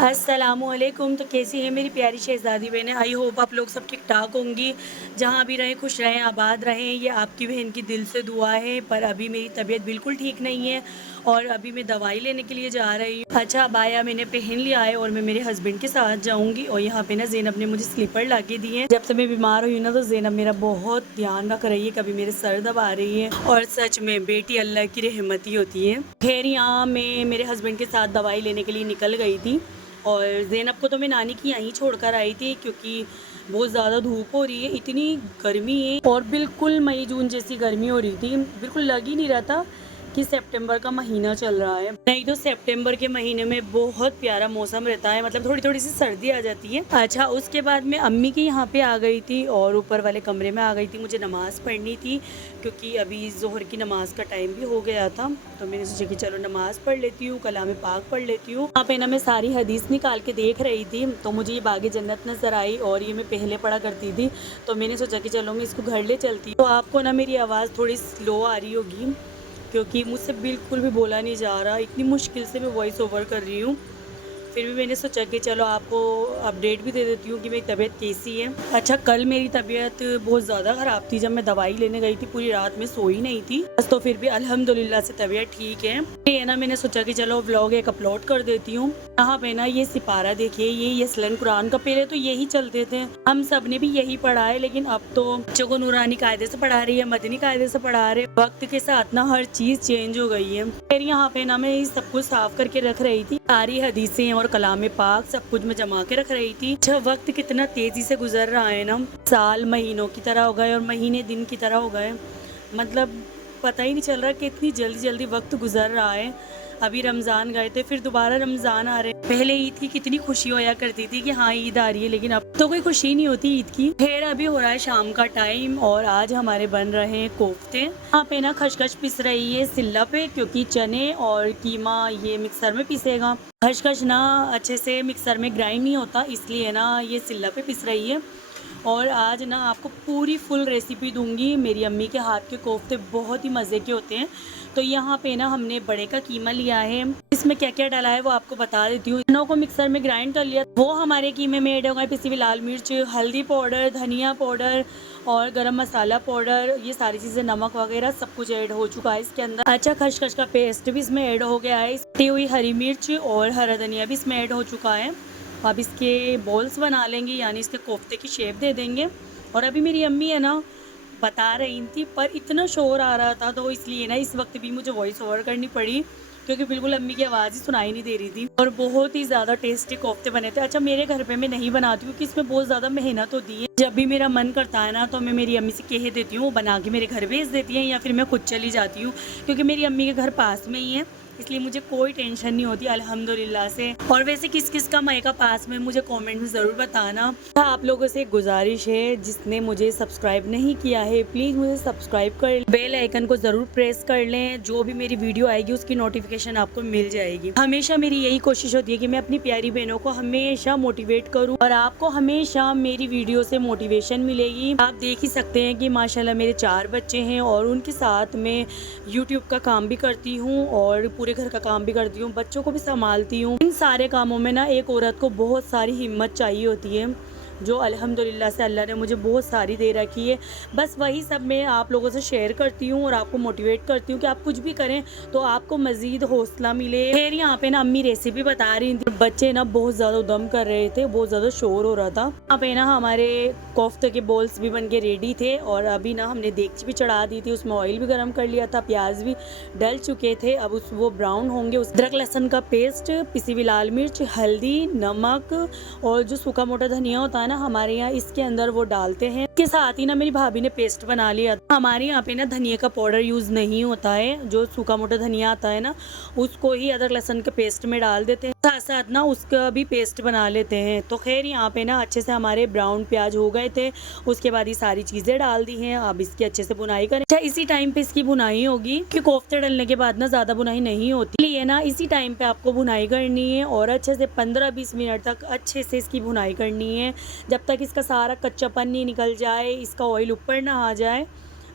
अस्सलामुअलैकुम। तो कैसी है मेरी प्यारी शहज़ादी बहनें। आई होप आप लोग सब ठीक ठाक होंगी। जहाँ भी रहें खुश रहें, आबाद रहें, ये आपकी बहन की दिल से दुआ है। पर अभी मेरी तबीयत बिल्कुल ठीक नहीं है और अभी मैं दवाई लेने के लिए जा रही हूँ। अच्छा बाया मैंने पहन लिया है और मैं मेरे हस्बैंड के साथ जाऊँगी। और यहाँ पे ना ज़ैनब ने मुझे स्लीपर ला के दिए हैं। जब से मैं बीमार हुई ना तो ज़ैनब मेरा बहुत ध्यान रख रही है, कभी मेरे सर दबा रही है। और सच में बेटी अल्लाह की रहमत ही होती है। खैर यहाँ मैं मेरे हस्बैंड के साथ दवाई लेने के लिए निकल गई थी और ज़ैनब को तो मैं नानी की यहीं छोड़कर आई थी क्योंकि बहुत ज़्यादा धूप हो रही है, इतनी गर्मी है और बिल्कुल मई जून जैसी गर्मी हो रही थी। बिल्कुल लग ही नहीं रहा था कि सितंबर का महीना चल रहा है। नहीं तो सितंबर के महीने में बहुत प्यारा मौसम रहता है, मतलब थोड़ी थोड़ी सी सर्दी आ जाती है। अच्छा उसके बाद मैं अम्मी के यहाँ पे आ गई थी और ऊपर वाले कमरे में आ गई थी। मुझे नमाज़ पढ़नी थी क्योंकि अभी ज़ोहर की नमाज़ का टाइम भी हो गया था। तो मैंने सोचा कि चलो नमाज़ पढ़ लेती हूँ, कलाम पाक पढ़ लेती हूँ। यहाँ पे ना मैं सारी हदीस निकाल के देख रही थी तो मुझे ये बागे जन्नत नज़र आई और ये मैं पहले पढ़ा करती थी। तो मैंने सोचा कि चलो मैं इसको घर ले चलती हूँ। तो आपको ना मेरी आवाज़ थोड़ी स्लो आ रही होगी क्योंकि मुझसे बिल्कुल भी बोला नहीं जा रहा, इतनी मुश्किल से मैं वॉइस ओवर कर रही हूँ। फिर भी मैंने सोचा कि चलो आपको अपडेट भी दे देती हूँ कि मेरी तबीयत कैसी है। अच्छा कल मेरी तबीयत बहुत ज़्यादा ख़राब थी, जब मैं दवाई लेने गई थी पूरी रात में सोई नहीं थी बस। तो फिर भी अल्हम्दुलिल्लाह से तबीयत ठीक है। ये ना मैंने सोचा कि चलो व्लॉग एक अपलोड कर देती हूँ। यहाँ पे ना ये सिपारा देखिए, ये यसलन कुरान का पहले तो यही चलते थे, हम सब ने भी यही पढ़ा है, लेकिन अब तो बच्चों को नूरानी कायदे से पढ़ा रही है, मदनी कायदे से पढ़ा रहे। वक्त के साथ ना हर चीज़ चेंज हो गई है। फिर यहाँ पे ना मैं सब कुछ साफ करके रख रही थी, सारी हदीसें और कलाम पाक सब कुछ मैं जमा के रख रही थी। अच्छा वक्त कितना तेजी से गुजर रहा है ना, साल महीनों की तरह हो गए और महीने दिन की तरह हो गए। मतलब पता ही नहीं चल रहा कि इतनी जल्दी जल्दी वक्त गुजर रहा है। अभी रमज़ान गए थे, फिर दोबारा रमज़ान आ रहे। पहले ईद की कितनी खुशी होया करती थी कि हाँ ईद आ रही है, लेकिन अब तो कोई खुशी नहीं होती ईद की। फिर अभी हो रहा है शाम का टाइम और आज हमारे बन रहे हैं कोफ्ते। यहाँ पे ना खशखश पिस रही है सिल्ला पे क्योंकि चने और कीमा ये मिक्सर में पिसेगा। खशखश ना अच्छे से मिक्सर में ग्राइंड नहीं होता, इसलिए ना ये सिल्ला पे पिस रही है। और आज ना आपको पूरी फुल रेसिपी दूंगी। मेरी अम्मी के हाथ के कोफ्ते बहुत ही मज़े के होते हैं। तो यहाँ पे ना हमने बड़े का कीमा लिया है, इसमें क्या क्या डाला है वो आपको बता देती हूँ। तीनों को मिक्सर में ग्राइंड कर लिया, वो हमारे कीमे में ऐड हो गए पिसी हुई लाल मिर्च, हल्दी पाउडर, धनिया पाउडर और गरम मसाला पाउडर, ये सारी चीज़ें, नमक वगैरह सब कुछ ऐड हो चुका है इसके अंदर। अच्छा खसखस का पेस्ट भी इसमें ऐड हो गया है, कटी हुई हरी मिर्च और हरा धनिया भी इसमें ऐड हो चुका है। अब इसके बॉल्स बना लेंगे, यानी इसके कोफ्ते की शेप दे देंगे। और अभी मेरी अम्मी है ना बता रही थी, पर इतना शोर आ रहा था तो इसलिए ना इस वक्त भी मुझे वॉइस ओवर करनी पड़ी क्योंकि बिल्कुल अम्मी की आवाज़ ही सुनाई नहीं दे रही थी। और बहुत ही ज़्यादा टेस्टी कोफ्ते बने थे। अच्छा मेरे घर पे मैं नहीं बनाती हूँ क्योंकि इसमें बहुत ज़्यादा मेहनत होती है। जब भी मेरा मन करता है ना तो मैं मेरी अम्मी से कह देती हूँ, वो बना के मेरे घर भेज देती है या फिर मैं खुद चली जाती हूँ क्योंकि मेरी अम्मी के घर पास में ही है, इसलिए मुझे कोई टेंशन नहीं होती अल्हम्दुलिल्लाह से। और वैसे किस किस का मायका पास में, मुझे कमेंट में ज़रूर बताना। आप लोगों से एक गुजारिश है, जिसने मुझे सब्सक्राइब नहीं किया है प्लीज़ मुझे सब्सक्राइब कर, बेल आइकन को ज़रूर प्रेस कर लें। जो भी मेरी वीडियो आएगी उसकी नोटिफिकेशन आपको मिल जाएगी। हमेशा मेरी यही कोशिश होती है कि मैं अपनी प्यारी बहनों को हमेशा मोटिवेट करूँ और आपको हमेशा मेरी वीडियो से मोटिवेशन मिलेगी। आप देख ही सकते हैं कि माशाल्लाह मेरे 4 बच्चे हैं और उनके साथ मैं यूट्यूब का काम भी करती हूँ और पूरे घर का काम भी करती हूँ, बच्चों को भी संभालती हूँ। इन सारे कामों में ना एक औरत को बहुत सारी हिम्मत चाहिए होती है, जो अल्हम्दुलिल्लाह से अल्लाह ने मुझे बहुत सारी दे रखी है। बस वही सब मैं आप लोगों से शेयर करती हूँ और आपको मोटिवेट करती हूँ कि आप कुछ भी करें तो आपको मज़ीद हौसला मिले। फिर यहाँ पे ना अम्मी रेसिपी बता रही थी, बच्चे ना बहुत ज़्यादा उदम कर रहे थे, बहुत ज़्यादा शोर हो रहा था। यहाँ पे ना हमारे कोफ्ते के बॉल्स भी बन के रेडी थे और अभी ना हमने देगची भी चढ़ा दी थी, उसमें ऑयल भी गर्म कर लिया था, प्याज भी डल चुके थे। अब वो ब्राउन होंगे, उस अदरक लहसुन का पेस्ट, पिसी हुई लाल मिर्च, हल्दी, नमक और जो सूखा मोटा धनिया होता है ना हमारे यहाँ, इसके अंदर वो डालते हैं। इसके साथ ही ना मेरी भाभी ने पेस्ट बना लिया। हमारे यहाँ पे ना धनिया का पाउडर यूज़ नहीं होता है, जो सूखा मोटा धनिया आता है ना उसको ही अदरक लहसुन के पेस्ट में डाल देते हैं, साथ साथ ना उसका भी पेस्ट बना लेते हैं। तो खैर यहाँ पे ना अच्छे से हमारे ब्राउन प्याज हो गए थे, उसके बाद ये सारी चीज़ें डाल दी हैं। अब इसकी अच्छे से बुनाई करें। अच्छा इसी टाइम पे इसकी बुनाई होगी कि कोफ्ते डलने के बाद ना ज़्यादा बुनाई नहीं होती, इसलिए ना इसी टाइम पे आपको बुनाई करनी है और अच्छे से 15-20 मिनट तक अच्छे से इसकी बुनाई करनी है, जब तक इसका सारा कच्चापन नहीं निकल जाए, इसका ऑयल ऊपर ना आ जाए।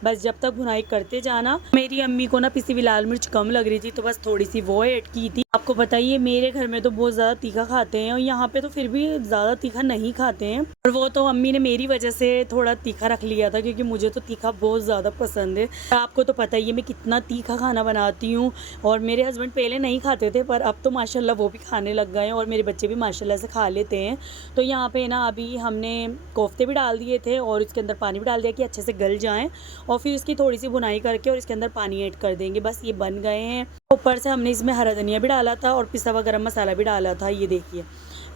बस जब तक भुनाई करते जाना। मेरी अम्मी को ना पिसी हुई लाल मिर्च कम लग रही थी तो बस थोड़ी सी वो ऐड की थी। आपको बताइए मेरे घर में तो बहुत ज़्यादा तीखा खाते हैं और यहाँ पे तो फिर भी ज़्यादा तीखा नहीं खाते हैं, और वो तो अम्मी ने मेरी वजह से थोड़ा तीखा रख लिया था क्योंकि मुझे तो तीखा बहुत ज़्यादा पसंद है। आपको तो पता ही है मैं कितना तीखा खाना बनाती हूँ, और मेरे हस्बैंड पहले नहीं खाते थे पर अब तो माशाल्लाह वो भी खाने लग गए हैं और मेरे बच्चे भी माशाल्लाह से खा लेते हैं। तो यहाँ पे ना अभी हमने कोफ्ते भी डाल दिए थे और इसके अंदर पानी भी डाल दिया कि अच्छे से गल जाएँ, और फिर इसकी थोड़ी सी भुनाई करके और इसके अंदर पानी ऐड कर देंगे। बस ये बन गए हैं। ऊपर से हमने इसमें हरा धनिया भी डाला था और पिसा हुआ गरम मसाला भी डाला था। ये देखिए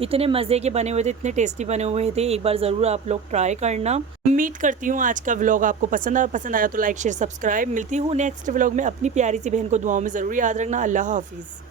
इतने मज़े के बने हुए थे, इतने टेस्टी बने हुए थे। एक बार ज़रूर आप लोग ट्राई करना। उम्मीद करती हूँ आज का व्लॉग आपको पसंद आया तो लाइक शेयर सब्सक्राइब। मिलती हूँ नेक्स्ट व्लॉग में। अपनी प्यारी सी बहन को दुआओं में ज़रूर याद रखना। अल्लाह हाफिज़।